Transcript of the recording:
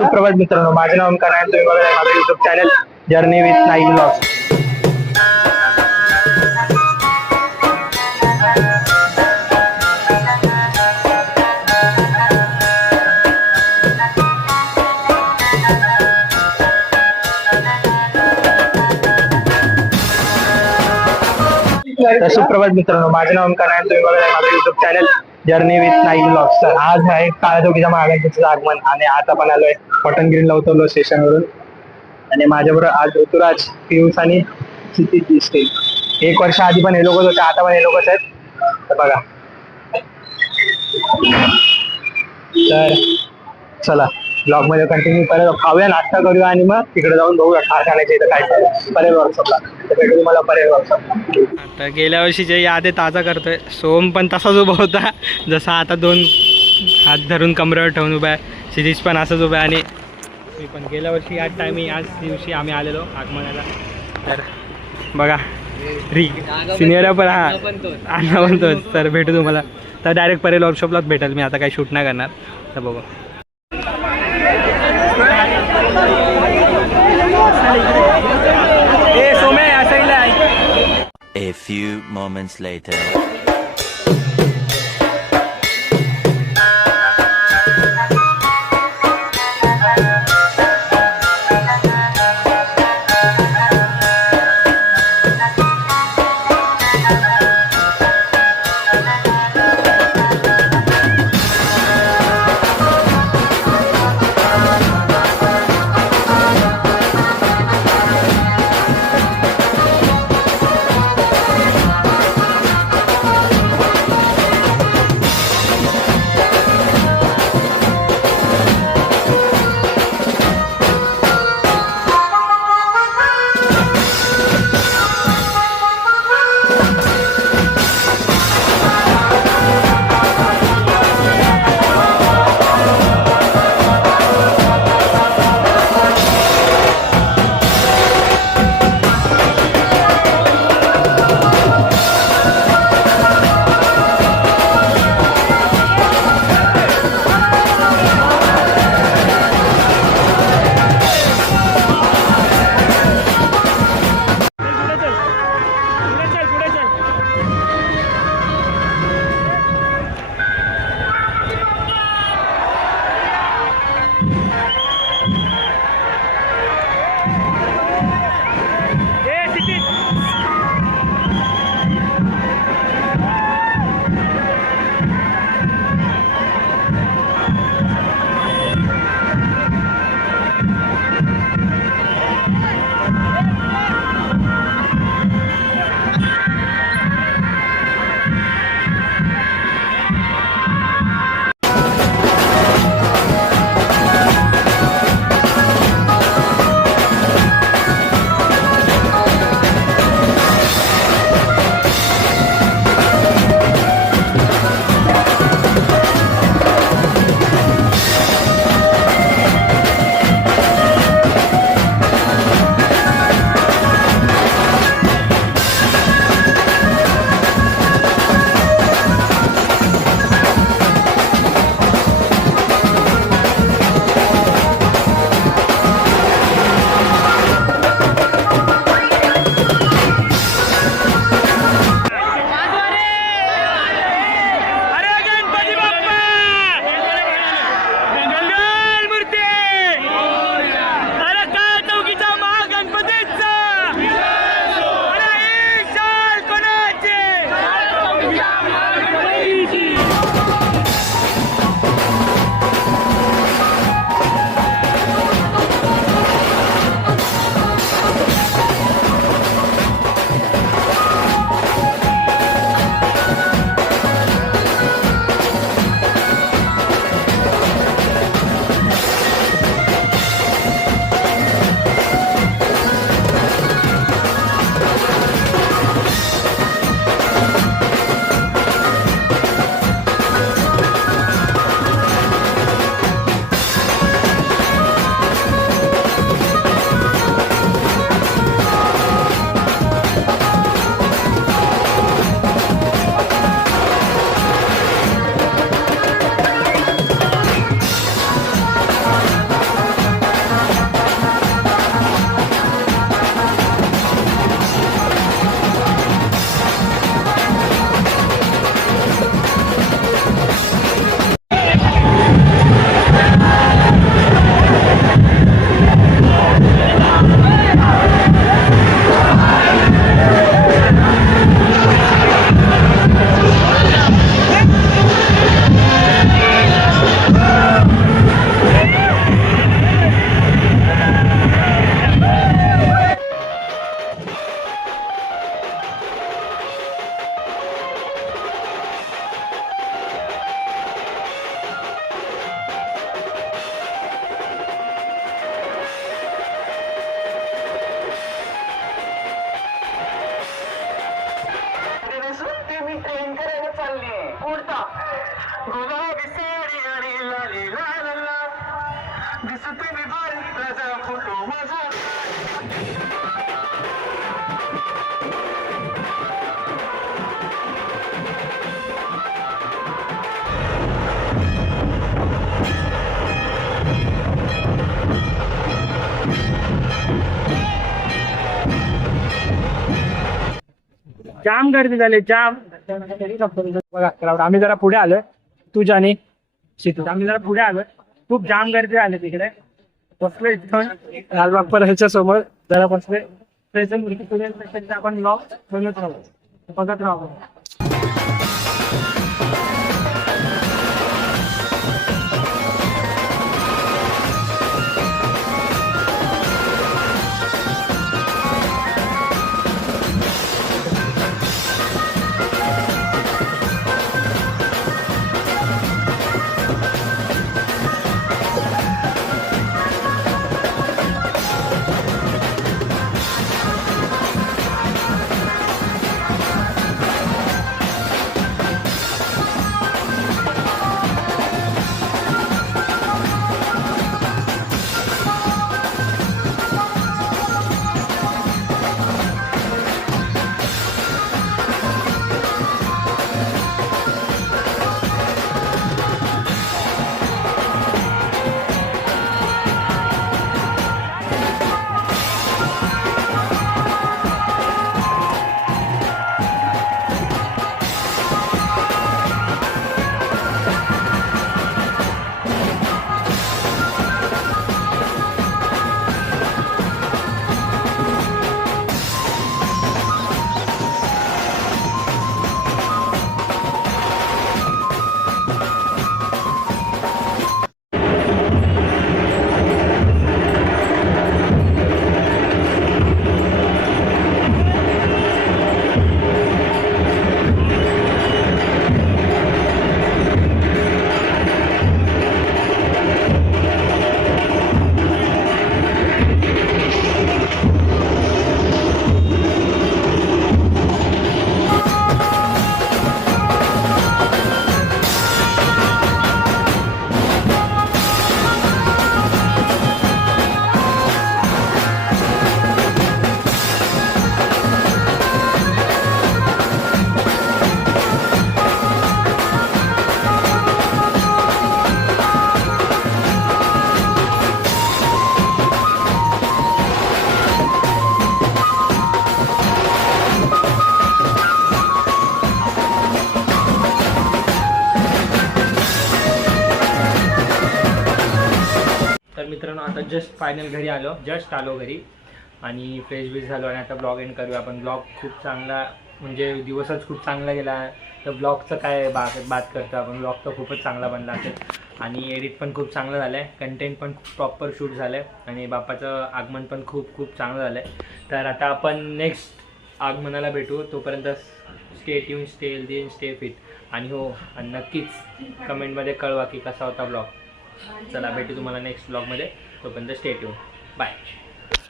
सुप्रभात मित्रांनो, माझे नाव ओमकार आहे. तुम्ही बघा माझं YouTube channel journey with Naik blogs. तर सुप्रभात मित्रांनो, माझे नाव ओमकार आहे. तुम्ही बघा माझं YouTube channel journey with Naik blogs. तर आज आहे काळाचौकीच्या महागणपतीचं आगमन आणि आता आपण आलोय कॉटन ग्रीनला उतरलो स्टेशनवरून. आणि माझ्याबरोबर आज ऋतुराज, पियुष आणि क्षितिज दिसते. 1 वर्ष आधी पण हे लोकच होते, आता पण हे लोकच आहेत. तर बघा, तर चला ब्लॉग मध्ये कंटिन्यू करूया, खाऊया, नाश्ता करूया आणि मग तिकडे जाऊन बघूया कारखान्याच्या इथं काय चालू परेल वर्कशॉपला. तर भेटू तुम्हाला परेल वर्कशॉपला. आता गेल्या वर्षीच्या यादी ताजा करतोय. सोम पण तसाच उभा होता जसा आता, 2 हात धरून कमरेवर ठेवून उभा आहे. क्षितिज पण असंच उभा आहे आणि मी पण गेल्या वर्षी याच टायमिंग याच दिवशी आम्ही आलेलो आगमनाला. तर बघा सिनियर पण हा अण्णा पण तोच. तर भेटू तुम्हाला. तर डायरेक्ट परेल वर्कशॉपलाच भेटेल मी, आता काही शूट नाही करणार. तर बघू. A few moments later. जाम गर्दी झाली जाम. बघा क्राऊड. आम्ही जरा पुढे आलोय, तू जाणे शिकू. आम्ही जरा पुढे आलोय, खूप जाम गर्दी झाली तिकडे. बसलोय इथं लालबाग परळच्या समोर जरा बसलोय. प्रेझेंट आपण ब्लॉग बघत राहू. मित्रांनो आता जस्ट फायनल घरी आलो, जस्ट आलो घरी आणि फ्रेश बीश झालो आणि आता ब्लॉग एंड करूया आपण. ब्लॉग खूप चांगला म्हणजे दिवसच खूप चांगला गेला. तर ब्लॉगचं काय बात करतो आपण. ब्लॉग तर खूपच चांगला बनला असेल आणि एडिट पण खूप चांगलं झालं आहे. कंटेंट पण खूप प्रॉपर शूट झालं आहे आणि बाप्पाचं आगमन पण खूप खूप चांगलं झालं आहे. तर आता आपण नेक्स्ट आगमनाला भेटू. तोपर्यंत stay tune, stay healthy, stay fit. आणि हो, आणि नक्कीच कमेंटमध्ये कळवा की कसा होता ब्लॉग. चला भेटू तुम्हाला नेक्स्ट ब्लॉगमध्ये. तोपर्यंत स्टे ट्यून. बाय.